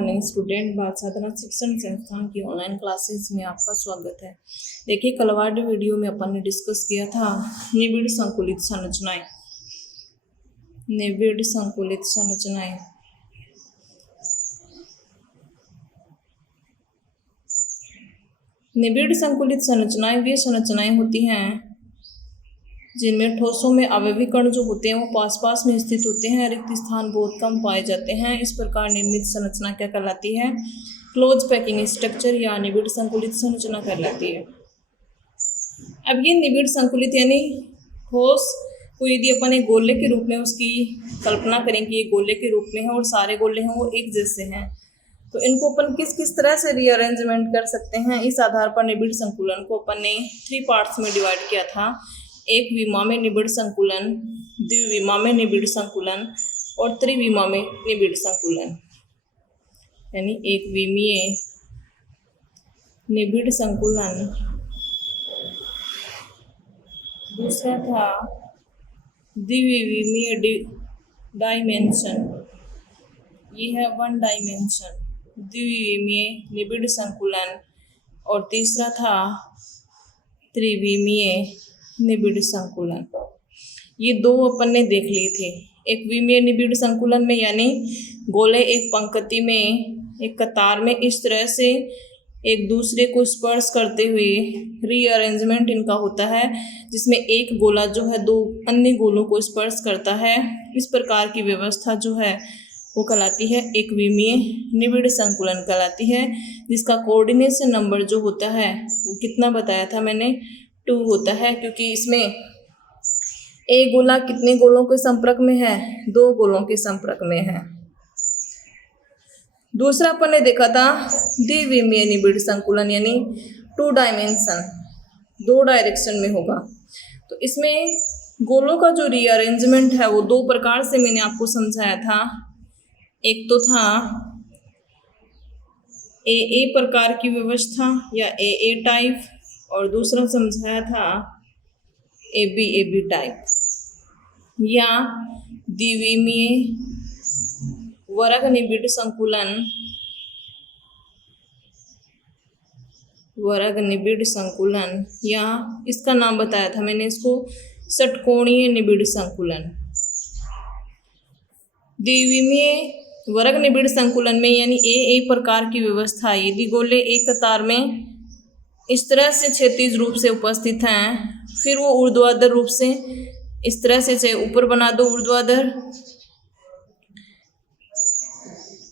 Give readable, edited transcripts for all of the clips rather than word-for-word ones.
Morning student. बाल साधना शिक्षण संस्थान की ऑनलाइन क्लासेस में आपका स्वागत है। देखिए, कल वाले वीडियो में अपन ने डिस्कस किया था निबिड़ संकुलित संरचनाएं। निबिड़ संकुलित संरचनाएं निबिड़ संकुलित संरचनाएं वे संरचनाएं होती हैं जिनमें ठोसों में अवयवी कण जो होते हैं वो पास पास में स्थित होते हैं, रिक्त स्थान बहुत कम पाए जाते हैं। इस प्रकार निर्मित संरचना क्या कहलाती है? क्लोज पैकिंग स्ट्रक्चर या निबिड़ संकुलित संरचना कहलाती है। अब ये निबिड़ संकुलित यानी ठोस को यदि अपन एक गोले के रूप में उसकी कल्पना करें कि ये गोले के रूप में है और सारे गोले हैं वो एक जैसे हैं, तो इनको अपन किस किस तरह से रीअरेंजमेंट कर सकते हैं, इस आधार पर निबिड़ संकुलन को अपन ने 3 पार्ट्स में डिवाइड किया था। एक विमा में निबिड़ संकुलन, द्विविमा में निबिड़ संकुलन और त्रिविमा में निबिड़ संकुलन। यानी एक विमीय निबिड़ संकुलन, दूसरा था द्विविमीय डायमेंशन, ये है 1 डायमेंशन द्विविमीय निबिड़ संकुलन, और तीसरा था त्रिविमीय निबिड़ संकुलन। ये 2 अपन ने देख लिए थे। एक विमीय निबिड़ संकुलन में यानी गोले एक पंक्ति में एक कतार में इस तरह से एक दूसरे को स्पर्श करते हुए रीअरेंजमेंट इनका होता है, जिसमें एक गोला जो है 2 अन्य गोलों को स्पर्श करता है। इस प्रकार की व्यवस्था जो है वो कहलाती है एक विमीय निबिड़ संकुलन कहलाती है, जिसका कोऑर्डिनेशन नंबर जो होता है वो कितना बताया था मैंने, 2 होता है, क्योंकि इसमें एक गोला कितने गोलों के संपर्क में है? 2 गोलों के संपर्क में है। दूसरा अपन ने देखा था द्विविमीय निबिड़ संकुलन यानी 2 डायमेंशन, 2 डायरेक्शन में होगा। तो इसमें गोलों का जो रीअरेंजमेंट है वो 2 प्रकार से मैंने आपको समझाया था। एक तो था ए प्रकार की व्यवस्था या ए टाइप, और दूसरा समझाया था ए बी टाइप या द्विविमीय वर्ग निबिड़ संकुलन, वर्ग निबिड़ संकुलन, या इसका नाम बताया था मैंने इसको षटकोणीय निबिड़ संकुलन। द्विविमीय वर्ग निबिड़ संकुलन में यानी ए प्रकार की व्यवस्था, यदि गोले एक कतार में इस तरह से क्षैतिज रूप से उपस्थित हैं, फिर वो ऊर्ध्वाधर रूप से इस तरह से, चाहे ऊपर बना दो ऊर्ध्वाधर,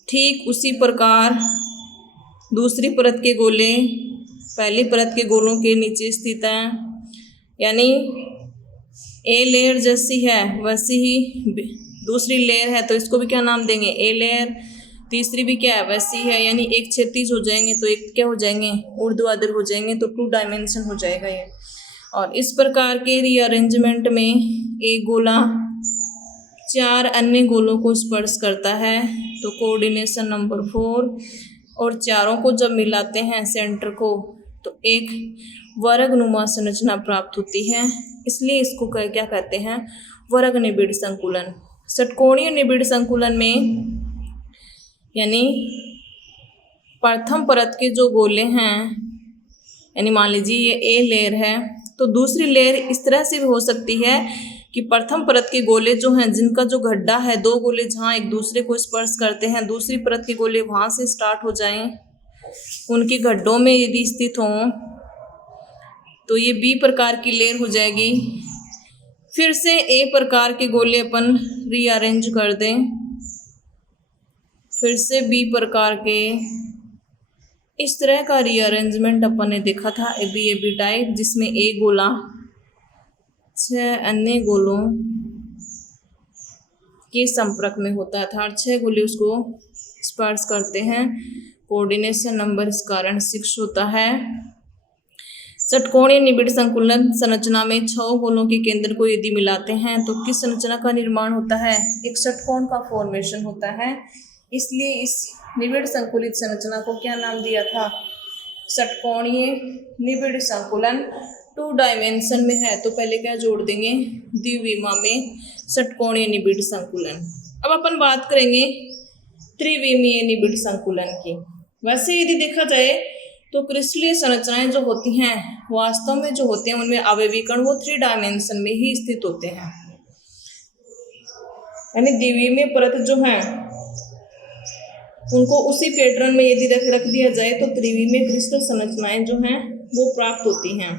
ठीक उसी प्रकार दूसरी परत के गोले पहली परत के गोलों के नीचे स्थित हैं। यानी ए लेयर जैसी है वैसी ही दूसरी लेयर है, तो इसको भी क्या नाम देंगे? A layer. तीसरी भी क्या है? वैसी है, यानी एक क्षैतिज हो जाएंगे तो एक क्या हो जाएंगे? ऊर्ध्वाधर हो जाएंगे, तो 2 डायमेंशन हो जाएगा ये। और इस प्रकार के रीअरेंजमेंट में एक गोला 4 अन्य गोलों को स्पर्श करता है, तो कोऑर्डिनेशन नंबर 4, और चारों को जब मिलाते हैं सेंटर को तो एक वर्गनुमा संरचना प्राप्त होती है। इसलिए इसको क्या कहते हैं? वर्ग निबिड़ संकुलन। षटकोणीय निबिड़ संकुलन में यानी प्रथम परत के जो गोले हैं, यानी मान लीजिए ये ए लेयर है, तो दूसरी लेयर इस तरह से भी हो सकती है कि प्रथम परत के गोले जो हैं, जिनका जो गड्ढा है, 2 गोले जहाँ एक दूसरे को स्पर्श करते हैं, दूसरी परत के गोले वहाँ से स्टार्ट हो जाएं, उनके गड्ढों में यदि स्थित हों तो ये बी प्रकार की लेयर हो जाएगी। फिर से ए प्रकार के गोले अपन रीअरेंज कर दें, फिर से बी प्रकार के, इस तरह का रीअरेंजमेंट अपन ने देखा था ए बी टाइप, जिसमें ए गोला 6 अन्य गोलों के संपर्क में होता था और 6 गोले उसको स्पर्श करते हैं। कोऑर्डिनेशन नंबर इस कारण 6 होता है। षटकोणीय निबिड़ संकुलन संरचना में 6 गोलों के केंद्र को यदि मिलाते हैं तो किस संरचना का निर्माण होता है? एक षटकोण का फॉर्मेशन होता है। इसलिए इस निबिड़ संकुलित संरचना को क्या नाम दिया था? षटकोणीय निबिड़ संकुलन। 2 डायमेंशन में है, तो पहले क्या जोड़ देंगे? द्विविमा में षटकोणीय निबिड़ संकुलन। अब अपन बात करेंगे त्रिविमीय निबिड़ संकुलन की। वैसे यदि देखा जाए तो क्रिस्टलीय संरचनाएं जो होती हैं वास्तव में जो होते हैं उनमें आवयवी कण वो 3 डायमेंशन में ही स्थित होते हैं, यानी द्विविमीय परत जो है उनको उसी पैटर्न में यदि रख दिया जाए तो त्रिविमीय क्रिस्टल संरचनाएं जो हैं वो प्राप्त होती हैं।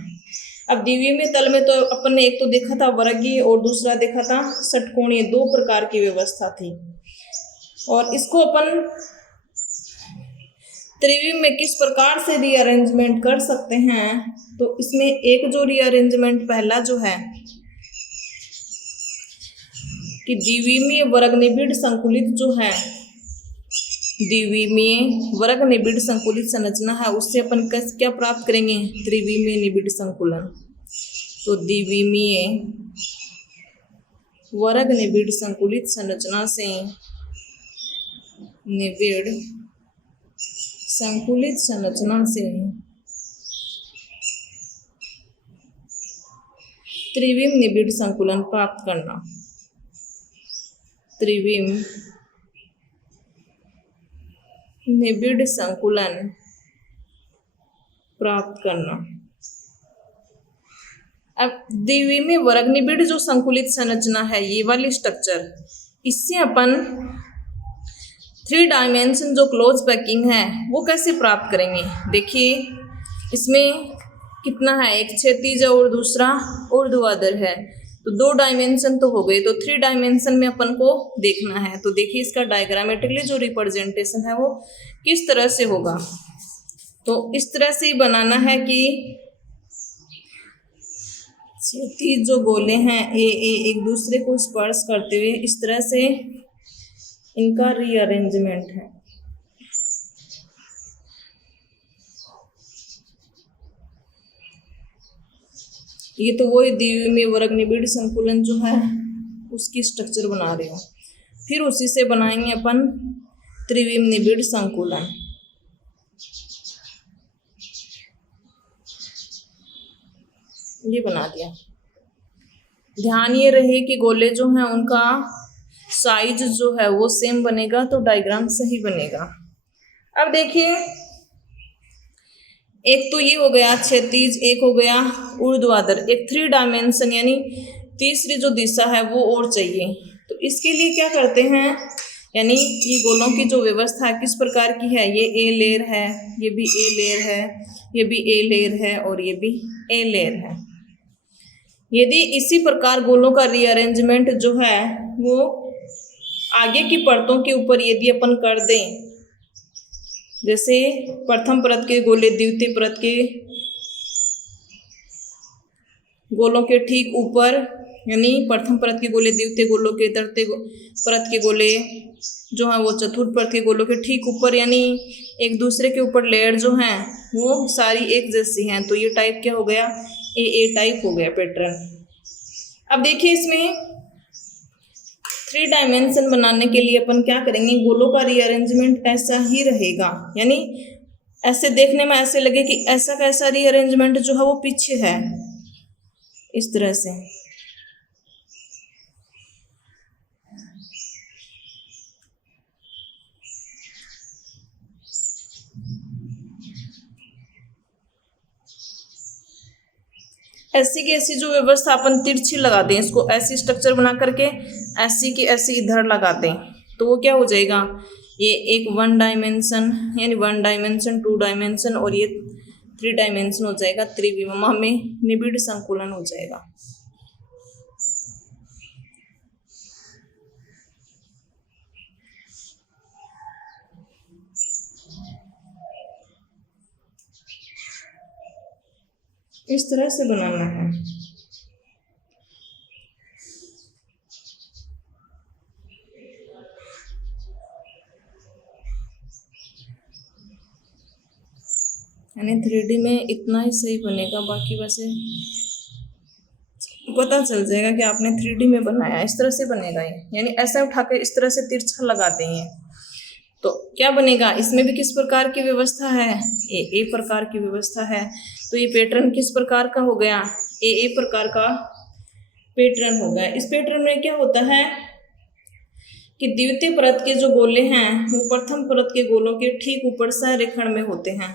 अब द्विविमीय तल में तो अपन ने एक तो देखा था वर्गीय और दूसरा देखा था षटकोणीय, 2 प्रकार की व्यवस्था थी। और इसको अपन त्रिविम में किस प्रकार से रीअरेंजमेंट कर सकते हैं, तो इसमें एक जो रीअरेंजमेंट पहला जो है कि द्विविमीय वर्ग निबिड़ संकुलित जो है, द्विविमीय वर्ग निबिड़ संकुलित संरचना है उससे अपन क्या प्राप्त करेंगे, त्रिविमीय निबिड़ संकुलन। तो द्विविमीय वर्ग निबिड़ संकुलित संरचना से निबिड़ संकुलित संरचना से त्रिविम निबिड़ संकुलन प्राप्त करना, त्रिविम निबिड़ संकुलन प्राप्त करना। अब द्विविमीय वर्ग निबिड़ जो संकुलित संरचना है ये वाली स्ट्रक्चर, इससे अपन 3 डायमेंशन जो क्लोज पैकिंग है वो कैसे प्राप्त करेंगे। देखिए इसमें कितना है, एक क्षैतिज और दूसरा ऊर्ध्वाधर है, तो 2 डायमेंशन तो हो गए, तो 3 डायमेंशन में अपन को देखना है। तो देखिए इसका डायग्रामेटिकली जो रिप्रेजेंटेशन है वो किस तरह से होगा। तो इस तरह से बनाना है कि क्षैतिज जो गोले हैं ए एक दूसरे को स्पर्श करते हुए इस तरह से इनका रीअरेंजमेंट है। ये तो वही द्विविमीय वर्ग निबिड़ संकुलन जो है उसकी स्ट्रक्चर बना रहे हो। फिर उसी से बनाएंगे अपन त्रिविम निबिड़ संकुलन। ये बना दिया। ध्यान ये रहे कि गोले जो हैं उनका साइज जो है वो सेम बनेगा तो डायग्राम सही बनेगा। अब देखिए एक तो ये हो गया क्षैतिज, एक हो गया ऊर्ध्वाधर, एक 3 डायमेंशन यानी तीसरी जो दिशा है वो और चाहिए। तो इसके लिए क्या करते हैं, यानी ये गोलों की जो व्यवस्था किस प्रकार की है, ये ए लेयर है, ये भी ए लेयर है, ये भी ए लेयर है और ये भी ए लेयर है। यदि इसी प्रकार गोलों का रीअरेंजमेंट जो है वो आगे की परतों के ऊपर यदि अपन कर दें, जैसे प्रथम परत के गोले द्वितीय परत के गोलों के ठीक ऊपर, यानी प्रथम परत के गोले द्वितीय गोलों के, तृतीय परत के गोले जो हैं वो चतुर्थ परत के गोलों के ठीक ऊपर, यानी एक दूसरे के ऊपर लेयर जो हैं वो सारी एक जैसी हैं। तो ये टाइप क्या हो गया, ए टाइप हो गया पैटर्न। अब देखिए इसमें 3 डायमेंशन बनाने के लिए अपन क्या करेंगे, गोलों का रीअरेंजमेंट ऐसा ही रहेगा, यानी ऐसे देखने में ऐसे लगे कि ऐसा कैसा रीअरेंजमेंट जो है वो पीछे है, इस तरह से। ऐसी की ऐसी जो व्यवस्था अपन तिरछी लगा दें, इसको ऐसी स्ट्रक्चर बना करके ऐसी की ऐसी इधर लगा दें, तो वो क्या हो जाएगा, ये एक 1 डायमेंशन यानी 1 डायमेंशन 2 डायमेंशन और ये 3 डायमेंशन हो जाएगा, त्रिविमा में निबिड़ संकुलन हो जाएगा। इस तरह से बनाना है। यानी 3D में इतना ही सही बनेगा, बाकी वैसे पता चल जाएगा कि आपने 3D में बनाया। इस तरह से बनेगा ये, यानी ऐसा उठा के इस तरह से तिरछा लगा देंगे तो क्या बनेगा। इसमें भी किस प्रकार की व्यवस्था है, ए प्रकार की व्यवस्था है। तो ये पैटर्न किस प्रकार का हो गया, ए प्रकार का पैटर्न हो गया। इस पैटर्न में क्या होता है कि द्वितीय परत के जो गोले हैं वो प्रथम परत के गोलों के ठीक ऊपर सहरेखण में होते हैं।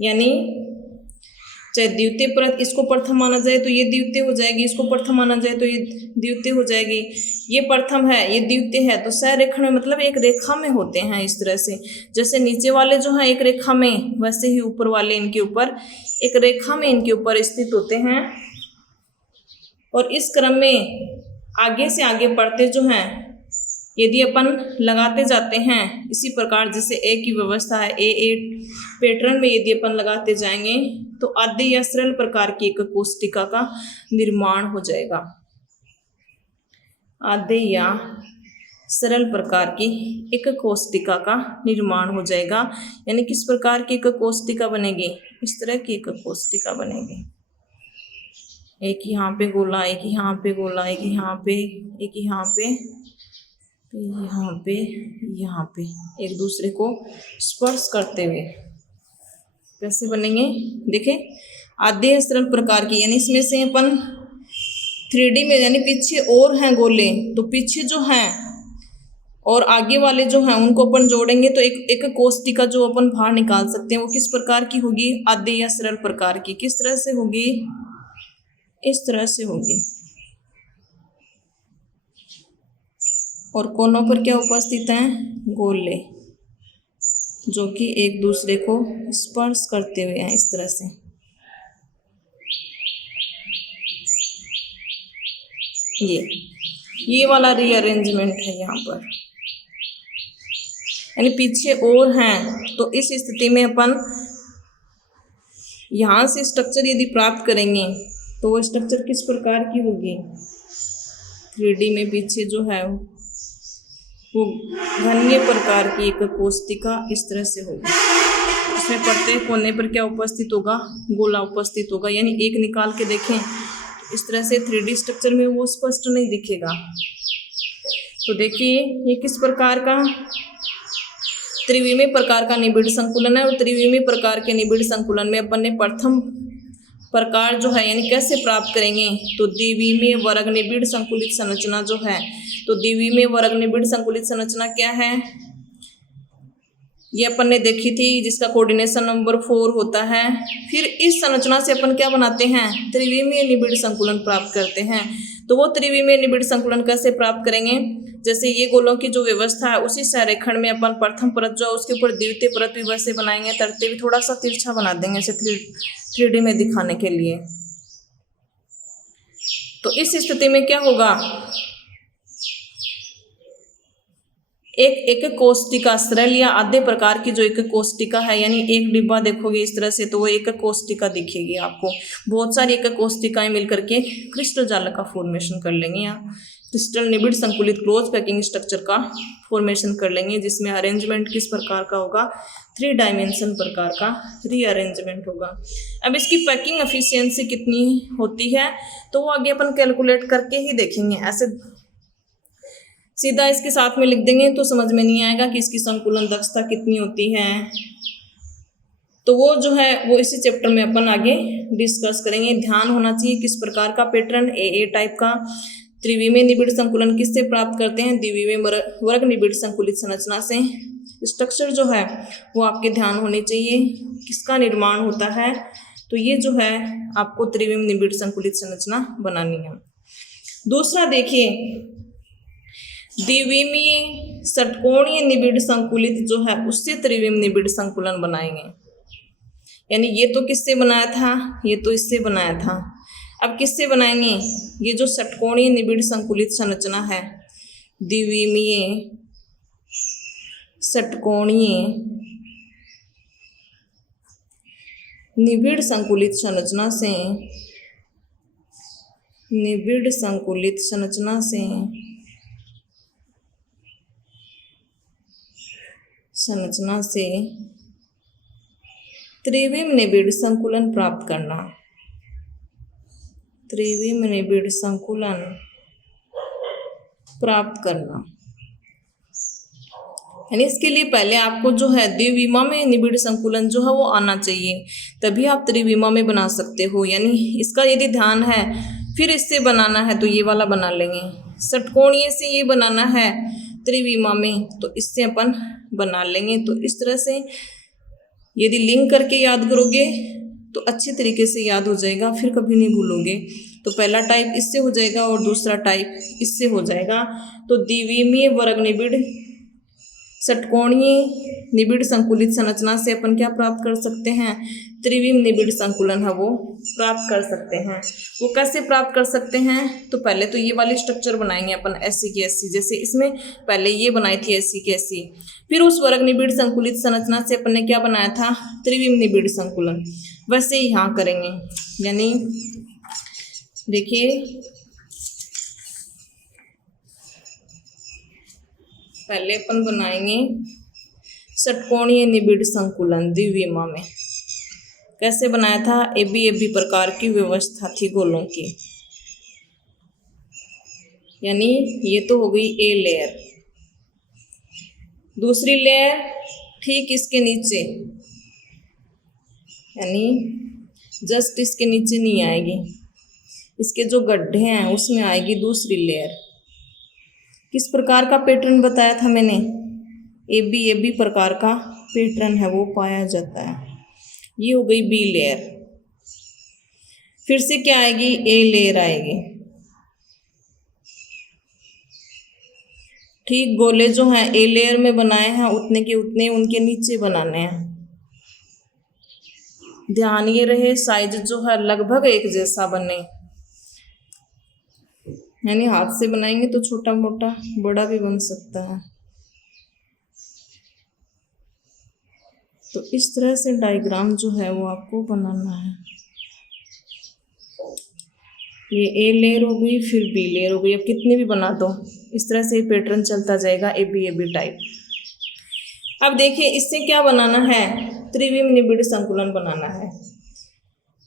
यानी चाहे द्वितीय परत इसको प्रथम माना जाए तो ये द्वितीय हो जाएगी, इसको प्रथम माना जाए तो ये द्वितीय हो जाएगी। ये प्रथम है, ये द्वितीय है, तो सहरेखण में मतलब एक रेखा में होते हैं। इस तरह से जैसे नीचे वाले जो हैं एक रेखा में, वैसे ही ऊपर वाले इनके ऊपर एक रेखा में इनके ऊपर स्थित होते हैं। और इस क्रम में आगे से आगे बढ़ते जो हैं यदि अपन लगाते जाते हैं इसी प्रकार जैसे ए की व्यवस्था है, ए पैटर्न में यदि अपन लगाते जाएंगे तो आद्य या सरल प्रकार की एक कोष्टिका का निर्माण हो जाएगा। आद्य या सरल प्रकार की एक कोष्टिका का निर्माण हो जाएगा। यानी किस प्रकार की एक कोष्टिका बनेगी, इस तरह की एक कोष्टिका बनेगी। एक यहाँ पे गोला, एक यहाँ पे गोला, एक यहाँ पे, एक यहाँ पे, यहाँ पे, यहाँ पे, एक दूसरे को स्पर्श करते हुए कैसे बनेंगे। देखें आद्य सरल प्रकार की, यानी इसमें से अपन 3D में यानी पीछे और हैं गोले, तो पीछे जो हैं और आगे वाले जो हैं उनको अपन जोड़ेंगे तो एक कोष्टिका जो अपन बाहर निकाल सकते हैं वो किस प्रकार की होगी, आद्य या सरल प्रकार की। किस तरह से होगी, इस तरह से होगी। और कोनों पर क्या उपस्थित हैं, गोले, जो कि एक दूसरे को स्पर्श करते हुए हैं इस तरह से। ये वाला रीअरेंजमेंट है यहाँ पर, यानी पीछे और हैं। तो इस स्थिति में अपन यहाँ से स्ट्रक्चर यदि प्राप्त करेंगे तो वो स्ट्रक्चर किस प्रकार की होगी, 3D में पीछे जो है वो घनीय प्रकार की एक कोष्टिका इस तरह से होगी। इसमें प्रत्येक कोने पर क्या उपस्थित होगा, गोला उपस्थित होगा। यानी एक निकाल के देखें तो इस तरह से 3D स्ट्रक्चर में वो स्पष्ट नहीं दिखेगा। तो देखिए ये किस प्रकार का, त्रिविमीय प्रकार का निबिड़ संकुलन है। और त्रिविमीय प्रकार के निबिड़ संकुलन में अपन ने प्रथम प्रकार जो है यानी कैसे प्राप्त करेंगे, तो द्विविमीय वर्ग निबिड़ संकुलित संरचना जो है, तो द्विविमीय वर्ग निबिड़ संकुलित संरचना क्या है, ये अपन ने देखी थी, जिसका कोऑर्डिनेशन नंबर 4 होता है। फिर इस संरचना से अपन क्या बनाते हैं, त्रिविमीय निबिड़ संकुलन प्राप्त करते हैं। तो वो त्रिविमीय निबिड़ संकुलन कैसे प्राप्त करेंगे, जैसे ये गोलों की जो व्यवस्था है उसी संरेखण में अपन प्रथम परत जो उसके ऊपर द्वितीय परत भी वैसे बनाएंगे, तरते भी थोड़ा सा तिरछा बना देंगे ऐसे 3D में दिखाने के लिए। तो इस स्थिति में क्या होगा, एक कोष्टिका सरल या आद्य प्रकार की जो एक कोष्टिका है, यानी एक डिब्बा देखोगे इस तरह से तो वो एक कोष्टिका दिखेगी आपको। बहुत सारी एक कोष्टिकाएं मिलकर के क्रिस्टल जाल का फॉर्मेशन कर लेंगे या क्रिस्टल निबिड़ संकुलित क्लोज पैकिंग स्ट्रक्चर का फॉर्मेशन कर लेंगे, जिसमें अरेंजमेंट किस प्रकार का होगा, 3 डायमेंशन प्रकार का रीअरेंजमेंट होगा। अब इसकी पैकिंग एफिशिएंसी कितनी होती है तो वो आगे अपन कैलकुलेट करके ही देखेंगे। ऐसे सीधा इसके साथ में लिख देंगे तो समझ में नहीं आएगा कि इसकी संकुलन दक्षता कितनी होती है। तो वो जो है वो इसी चैप्टर में अपन आगे डिस्कस करेंगे। ध्यान होना चाहिए किस प्रकार का पैटर्न, ए टाइप का। त्रिविमीय निबिड़ संकुलन किससे प्राप्त करते हैं, द्विविमीय वर्ग निबिड़ संकुलित संरचना से। स्ट्रक्चर जो है वो आपके ध्यान होने चाहिए, किसका निर्माण होता है, तो ये जो है आपको त्रिविमीय निबिड़ संकुलित संरचना बनानी है। दूसरा देखिए, द्विविमीय षटकोणीय निबिड़ संकुलित जो है उससे त्रिविमीय निबिड़ संकुलन बनाएंगे। यानी ये तो किससे बनाया था, ये तो इससे बनाया था, अब किससे बनाएंगे, ये जो षटकोणीय निबिड़ संकुलित संरचना है, द्विविमीय षटकोणीय निबिड़ संकुलित संरचना से, निबिड़ संकुलित संरचना से त्रिविमीय निबिड़ संकुलन प्राप्त करना, त्रिविमीय निबिड़ संकुलन प्राप्त करना। यानी इसके लिए पहले आपको जो है द्विविमीय निबिड़ संकुलन जो है वो आना चाहिए, तभी आप त्रिविमीय में बना सकते हो। यानी इसका यदि ध्यान है फिर इससे बनाना है तो ये वाला बना लेंगे, षटकोणीय से ये बनाना है त्रिविमा में, तो इससे अपन बना लेंगे। तो इस तरह से यदि लिंक करके याद करोगे तो अच्छे तरीके से याद हो जाएगा, फिर कभी नहीं भूलोगे। तो पहला टाइप इससे हो जाएगा और दूसरा टाइप इससे हो जाएगा। तो द्विविमीय वर्ग निबिड़ षटकोणीय निबिड़ संकुलित संरचना से अपन क्या प्राप्त कर सकते हैं, त्रिविम निबिड़ संकुलन है वो प्राप्त कर सकते हैं। वो कैसे प्राप्त कर सकते हैं, तो पहले तो ये वाली स्ट्रक्चर बनाएंगे अपन ऐसी की ऐसी, जैसे इसमें पहले ये बनाई थी ऐसी की ऐसी। फिर उस वर्ग निबिड़ संकुलित संरचना से अपन ने क्या बनाया था, त्रिविम निबिड़ संकुलन, वैसे ही यहाँ करेंगे। यानी देखिए पहले अपन बनाएंगे षटकोणीय निबिड़ संकुलन द्विविमा में। कैसे बनाया था, एबी प्रकार की व्यवस्था थी गोलों की। यानी ये तो हो गई ए लेयर। दूसरी लेयर ठीक इसके नीचे, यानी जस्ट इसके नीचे नहीं आएगी, इसके जो गड्ढे हैं उसमें आएगी दूसरी लेयर। किस प्रकार का पैटर्न बताया था मैंने, एबी प्रकार का पैटर्न है वो पाया जाता है। ये हो गई बी लेयर। फिर से क्या आएगी, ए लेयर आएगी। ठीक गोले जो हैं ए लेयर में बनाए हैं उतने के उतने उनके नीचे बनाने हैं। ध्यान ये रहे साइज जो है लगभग एक जैसा बने, यानी हाथ से बनाएंगे तो छोटा मोटा बड़ा भी बन सकता है। तो इस तरह से डायग्राम जो है वो आपको बनाना है। ये ए लेयर हो गई, फिर बी लेयर हो गई। अब कितनी भी बना दो इस तरह से पैटर्न चलता जाएगा, ए बी टाइप। अब देखिए इससे क्या बनाना है, त्रिविम निबिड़ संकुलन बनाना है।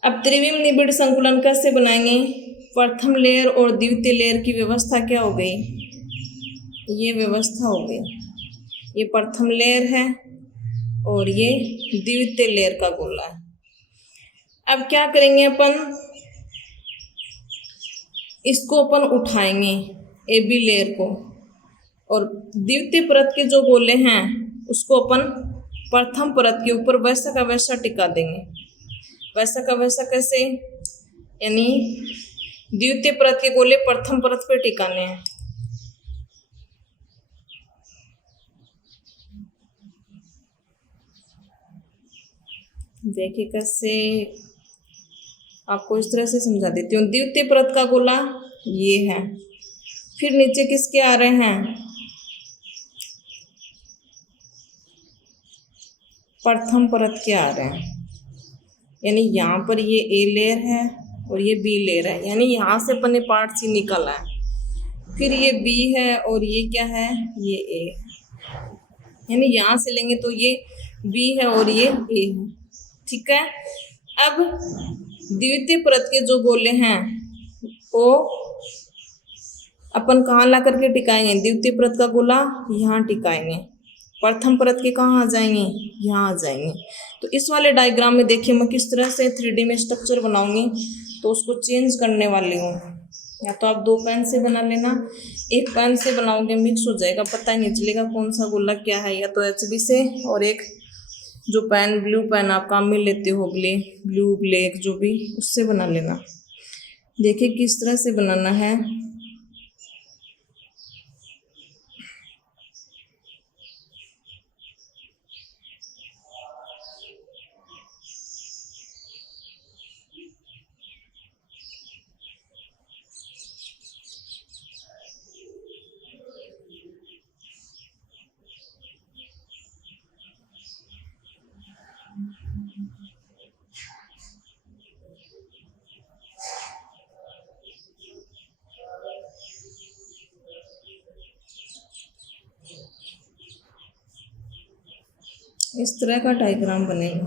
अब त्रिविम निबिड़ संकुलन कैसे बनाएंगे, प्रथम लेयर और द्वितीय लेयर की व्यवस्था क्या हो गई, ये व्यवस्था हो गई। ये प्रथम लेयर है और ये द्वितीय लेयर का गोला है। अब क्या करेंगे अपन, इसको अपन उठाएंगे ए बी लेयर को, और द्वितीय परत के जो गोले हैं उसको अपन प्रथम परत के ऊपर वैसा का वैसा टिका देंगे। वैसा का वैसा कैसे, यानी द्वितीय परत के गोले प्रथम परत पे टिकाने हैं। देखिए कैसे, आपको इस तरह से समझा देती हूँ। द्वितीय परत का गोला ये है, फिर नीचे किसके आ रहे हैं, प्रथम परत के आ रहे हैं। यानी यहाँ पर ये ए लेयर है और ये बी लेयर है, यानी यहाँ से अपने पार्ट सी निकल है। फिर ये बी है और ये क्या है, ये ए है। यानी यहाँ से लेंगे तो ये बी है और ये ए है, ठीक है। अब द्वितीय परत के जो गोले हैं वो अपन कहाँ ला करके टिकाएंगे, द्वितीय परत का गोला यहाँ टिकाएंगे, प्रथम परत के कहाँ आ जाएंगे, यहाँ आ जाएंगे। तो इस वाले डायग्राम में देखिए मैं किस तरह से 3D में स्ट्रक्चर बनाऊंगी, तो उसको चेंज करने वाली हूँ। या तो आप 2 पेन से बना लेना, 1 पेन से बनाओगे मिक्स हो जाएगा, पता ही नहीं चलेगा कौन सा गोला क्या है। या तो HB से, और एक जो पेन ब्लू पेन आप काम में लेते हो ब्लू ब्लैक जो भी, उससे बना लेना। देखिए किस तरह से बनाना है। इस तरह का डायग्राम बनेगा।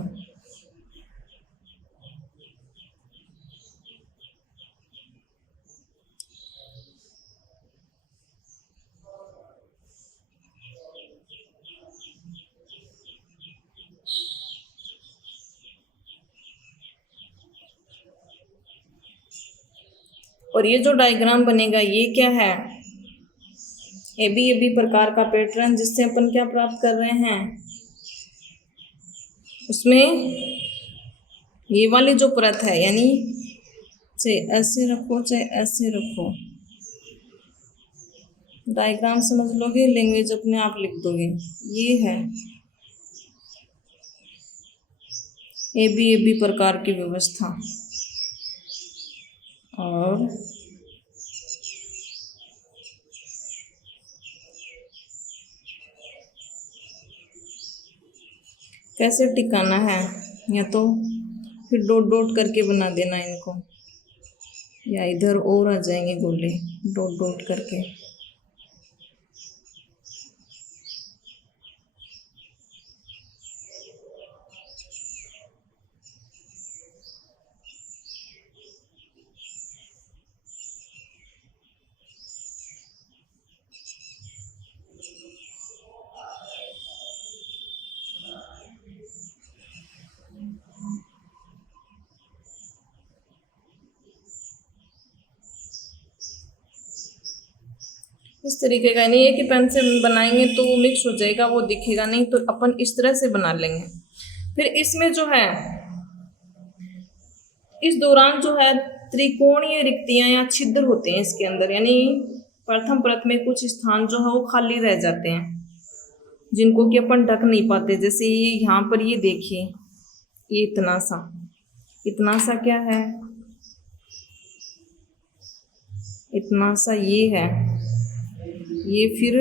और ये जो डायग्राम बनेगा ये क्या है, ए बी प्रकार का पैटर्न जिससे अपन क्या प्राप्त कर रहे हैं, उसमें ये वाली जो परत है, यानी चाहे ऐसे रखो चाहे ऐसे रखो, डायग्राम समझ लोगे, लैंग्वेज अपने आप लिख दोगे। ये है ए बी प्रकार की व्यवस्था। और कैसे टिकाना है, या तो फिर डॉट डॉट करके बना देना इनको, या इधर और आ जाएंगे गोले डॉट डॉट करके। इस तरीके का नहीं है कि पेन से बनाएंगे तो वो मिक्स हो जाएगा, वो दिखेगा नहीं, तो अपन इस तरह से बना लेंगे। फिर इसमें जो है, इस दौरान जो है त्रिकोणीय रिक्तियां या छिद्र होते हैं इसके अंदर, यानी प्रथम परत में कुछ स्थान जो है वो खाली रह जाते हैं, जिनको कि अपन ढक नहीं पाते। जैसे ये यहाँ पर ये देखिए, ये इतना सा क्या है, इतना सा ये है, ये फिर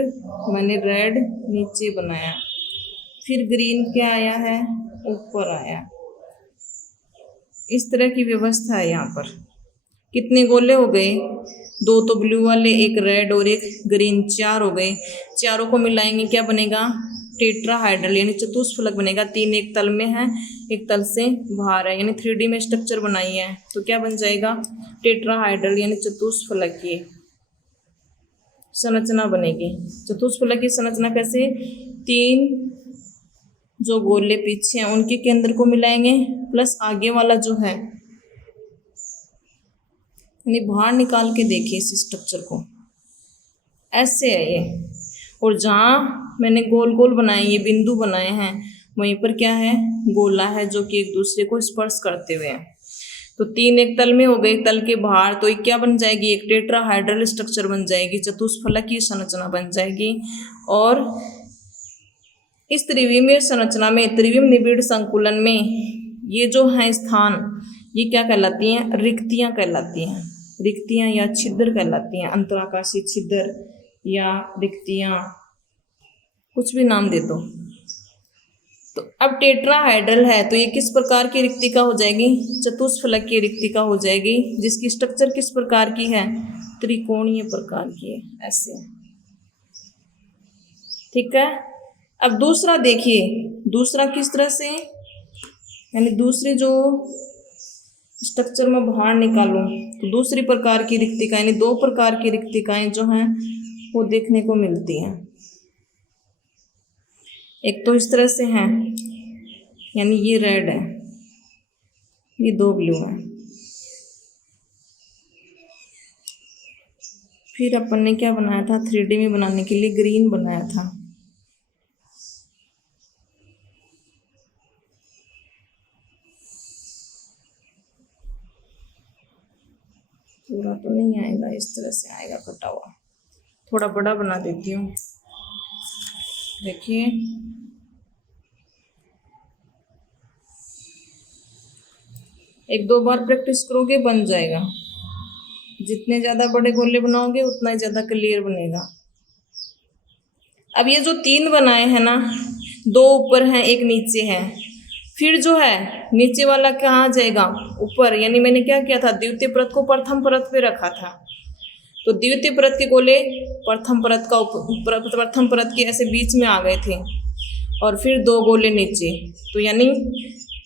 मैंने रेड नीचे बनाया, फिर ग्रीन क्या आया है, ऊपर आया। इस तरह की व्यवस्था है यहाँ पर। कितने गोले हो गए, 2 तो ब्लू वाले, एक रेड और एक ग्रीन, 4 हो गए। चारों को मिलाएंगे क्या बनेगा, टेट्राहाइड्रल यानी चतुष्फलक बनेगा। 3 एक तल में है, एक तल से बाहर है, यानी 3D में स्ट्रक्चर बनाई है, तो क्या बन जाएगा, टेट्राहाइड्रल यानी चतुष्फलक की संरचना बनेगी। चतुष्फलक की संरचना कैसे, 3 जो गोले पीछे हैं उनके केंद्र को मिलाएंगे, प्लस आगे वाला जो है, यानी बाहर निकाल के देखिए इस स्ट्रक्चर को, ऐसे है ये। और जहाँ मैंने गोल गोल बनाए, ये बिंदु बनाए हैं, वहीं पर क्या है, गोला है जो कि एक दूसरे को स्पर्श करते हुए हैं। तो 3 एक तल में हो गए, तल के बाहर, तो एक क्या बन जाएगी, एक टेट्राहाइड्रल स्ट्रक्चर बन जाएगी, चतुष्फलक की संरचना बन जाएगी। और इस त्रिविमीय संरचना में, त्रिविम निबिड़ संकुलन में ये जो है स्थान, ये क्या कहलाती हैं, रिक्तियां कहलाती हैं। रिक्तियां या छिद्र कहलाती हैं, अंतराकाशीय छिद्र या रिक्तियां, कुछ भी नाम दे दो। तो अब टेट्राहाइड्रल है तो ये किस प्रकार की रिक्तिका हो जाएगी, चतुष्फलक की रिक्तिका हो जाएगी, जिसकी स्ट्रक्चर किस प्रकार की है, त्रिकोणीय प्रकार की है, ऐसे। ठीक है। अब दूसरा देखिए, दूसरा किस तरह से, यानी दूसरी जो स्ट्रक्चर में बाहर निकालूं तो दूसरी प्रकार की रिक्तिका, यानी 2 प्रकार की रिक्तिकाएं जो हैं वो देखने को मिलती हैं। एक तो इस तरह से हैं, यानी ये रेड है, ये 2 ब्लू है। फिर अपन ने क्या बनाया था, 3D में बनाने के लिए ग्रीन बनाया था। पूरा तो नहीं आएगा, इस तरह से आएगा कटा हुआ, थोड़ा बड़ा बना देती हूँ। देखिए एक 2 बार प्रैक्टिस करोगे बन जाएगा। जितने ज़्यादा बड़े गोले बनाओगे उतना ही ज़्यादा क्लियर बनेगा। अब ये जो 3 बनाए हैं ना, 2 ऊपर हैं एक नीचे है, फिर जो है नीचे वाला कहाँ जाएगा, ऊपर। यानी मैंने क्या किया था, द्वितीय परत को प्रथम परत पे रखा था, तो द्वितीय परत के गोले प्रथम परत के ऐसे बीच में आ गए थे, और फिर 2 गोले नीचे। तो यानी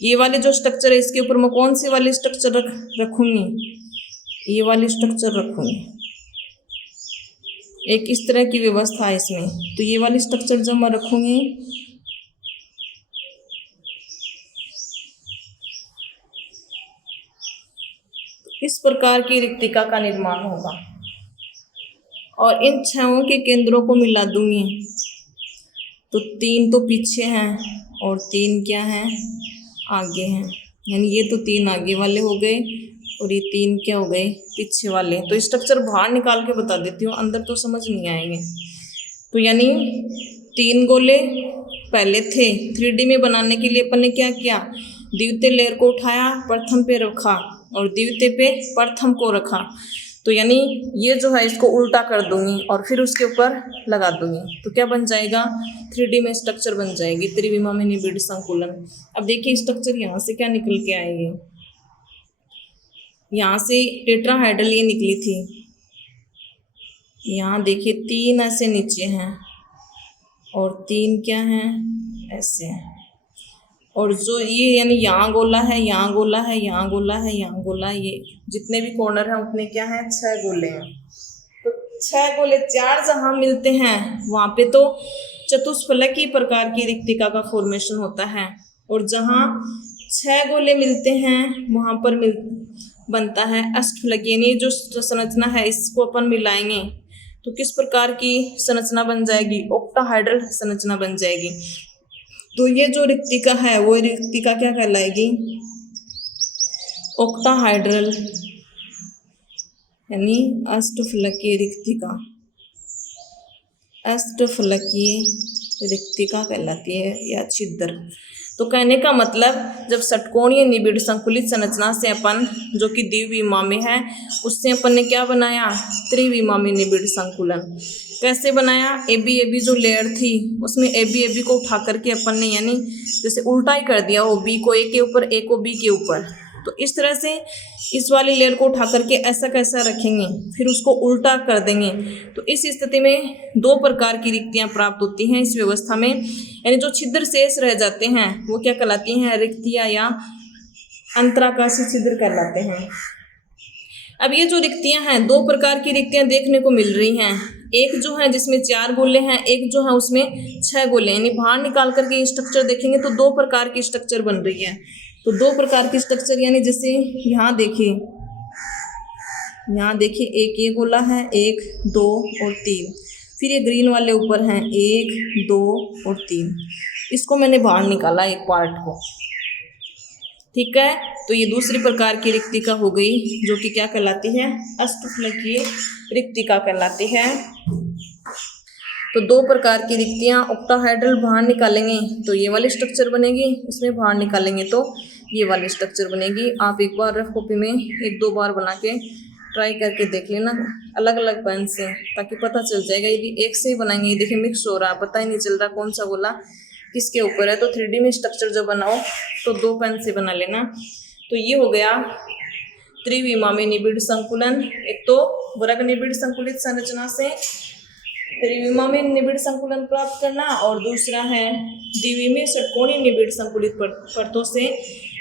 ये वाले जो स्ट्रक्चर है इसके ऊपर मैं कौन सी वाली स्ट्रक्चर रखूँगी, ये वाली स्ट्रक्चर रखूँगी। एक इस तरह की व्यवस्था है इसमें, तो ये वाली स्ट्रक्चर जब मैं रखूँगी इस प्रकार की रिक्तिका का निर्माण होगा। और इन 6 के केंद्रों को मिला दूंगी। तो 3 तो पीछे हैं और 3 क्या हैं, आगे हैं। यानी ये तो 3 आगे वाले हो गए और ये 3 क्या हो गए, पीछे वाले। तो स्ट्रक्चर बाहर निकाल के बता देती हूँ, अंदर तो समझ नहीं आएंगे। तो यानी 3 गोले पहले थे। 3D में बनाने के लिए अपन ने क्या किया, द्वितीय लेयर को उठाया, प्रथम पे रखा और द्वितीय पे प्रथम को रखा। तो यानी ये जो है इसको उल्टा कर दूंगी और फिर उसके ऊपर लगा दूंगी। तो क्या बन जाएगा, 3D में स्ट्रक्चर बन जाएगी, त्रिविमा में निबिड़ संकुलन। अब देखिए स्ट्रक्चर यहाँ से क्या निकल के आएगी, यहाँ से टेट्राहाइड्रल ये निकली थी। यहाँ देखिए 3 ऐसे नीचे हैं और 3 क्या हैं, ऐसे हैं। और जो ये यानी यहाँ गोला है, यहाँ गोला है, यहाँ गोला है, यहाँ गोला है, ये जितने भी कॉर्नर हैं उतने क्या हैं, 6 गोले हैं। तो 6 गोले 4 जहाँ मिलते हैं वहाँ पे तो चतुष्फलकीय प्रकार की रिक्तिका का फॉर्मेशन होता है, और जहाँ 6 गोले मिलते हैं वहाँ पर बनता है अष्टफलकीय। यानी जो संरचना है इसको अपन मिलाएंगे तो किस प्रकार की संरचना बन जाएगी, ऑक्टाहाइड्रल संरचना बन जाएगी। तो ये जो रिक्तिका है वो रिक्तिका क्या कहलाएगी, ऑक्टाहाइड्रल यानी अष्टफलकीय रिक्तिका, अष्टफलकीय रिक्तिका कहलाती है या छिद्र। तो कहने का मतलब जब षटकोणीय निबिड़ संकुलित संरचना से अपन जो कि द्विविमा में है उससे अपन ने क्या बनाया, त्रिविमा में निबिड़ संकुलन। कैसे बनाया, AB जो लेयर थी उसमें AB को उठा करके अपन ने यानी जैसे उल्टा ही कर दिया, ओ B को A के ऊपर, A को B के ऊपर। तो इस तरह से इस वाली लेयर को उठा करके ऐसा कैसा रखेंगे, फिर उसको उल्टा कर देंगे। तो इस स्थिति में 2 प्रकार की रिक्तियां प्राप्त होती हैं इस व्यवस्था में। यानी जो छिद्र शेष रह जाते हैं वो क्या कहलाती हैं, रिक्तियां या अंतराकाशीय छिद्र कहलाते हैं। अब ये जो रिक्तियां हैं 2 प्रकार की रिक्तियां देखने को मिल रही हैं। एक जो है जिसमें 4 गोले हैं, एक जो है उसमें 6 गोले। यानी बाहर निकाल करके स्ट्रक्चर देखेंगे तो 2 प्रकार की स्ट्रक्चर बन रही है। तो 2 प्रकार की स्ट्रक्चर यानी जैसे यहाँ देखिए, यहाँ देखिए एक ये गोला है, 1 2 और 3, फिर ये ग्रीन वाले ऊपर हैं 1 2 और 3। इसको मैंने बाहर निकाला एक पार्ट को, ठीक है। तो ये दूसरी प्रकार की रिक्तिका हो गई जो कि क्या कहलाती है, अष्टफलकीय रिक्तिका कहलाती है। तो 2 प्रकार की रिक्तियां, ऑक्टाहाइड्रल बाहर निकालेंगे तो ये वाली स्ट्रक्चर बनेगी, इसमें बाहर निकालेंगे तो ये वाली स्ट्रक्चर बनेगी। आप एक बार रफ कॉपी में 1-2 बार बना के ट्राई करके देख लेना अलग अलग पेन से, ताकि पता चल जाएगा। यदि एक से ही बनाएंगे, देखिए मिक्स हो रहा है, पता ही नहीं चल रहा कौन सा गोला किसके ऊपर है। तो 3D में स्ट्रक्चर जब बनाओ तो 2 पेन से बना लेना। तो ये हो गया त्रिविमा में निबिड़ संकुलन। एक तो वर्ग निबिड़ संकुलित संरचना से त्रिविमा में निबिड़ संकुलन प्राप्त करना, और दूसरा है द्विविमीय षटकोणीय निबिड़ संकुलित परतों से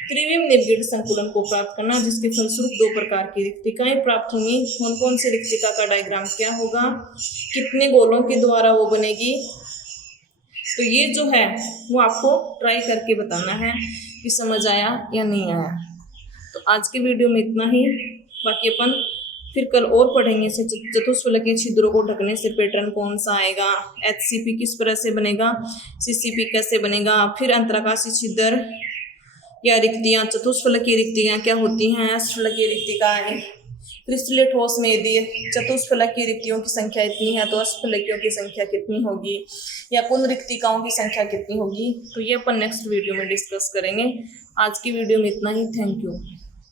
त्रिविम निबिड़ संकुलन को प्राप्त करना, जिसके फलस्वरूप 2 प्रकार की रिक्तिकाएं प्राप्त होंगी। कौन कौन सी रिक्तिका का डायग्राम क्या होगा, कितने गोलों के द्वारा वो बनेगी, तो ये जो है वो आपको ट्राई करके बताना है कि समझ आया या नहीं आया। तो आज के वीडियो में इतना ही, बाकी अपन फिर कल और पढ़ेंगे इसे चतुष्फलकीय छिद्रों को ढकने से पैटर्न कौन सा आएगा, HCP किस तरह से बनेगा, CCP कैसे बनेगा, फिर अंतराकाशीय छिद्र या रिक्तियाँ, चतुष्फलकीय रिक्तियाँ क्या होती हैं, अष्टफलकीय रिक्तिकाएं, क्रिस्टलीय ठोस में यदि चतुष्फलकीय रिक्तियों की संख्या इतनी है तो अष्टफलकियों की संख्या कितनी होगी, या कुल रिक्तिकाओं की संख्या कितनी होगी। तो ये अपन नेक्स्ट वीडियो में डिस्कस करेंगे। आज की वीडियो में इतना ही। Thank you.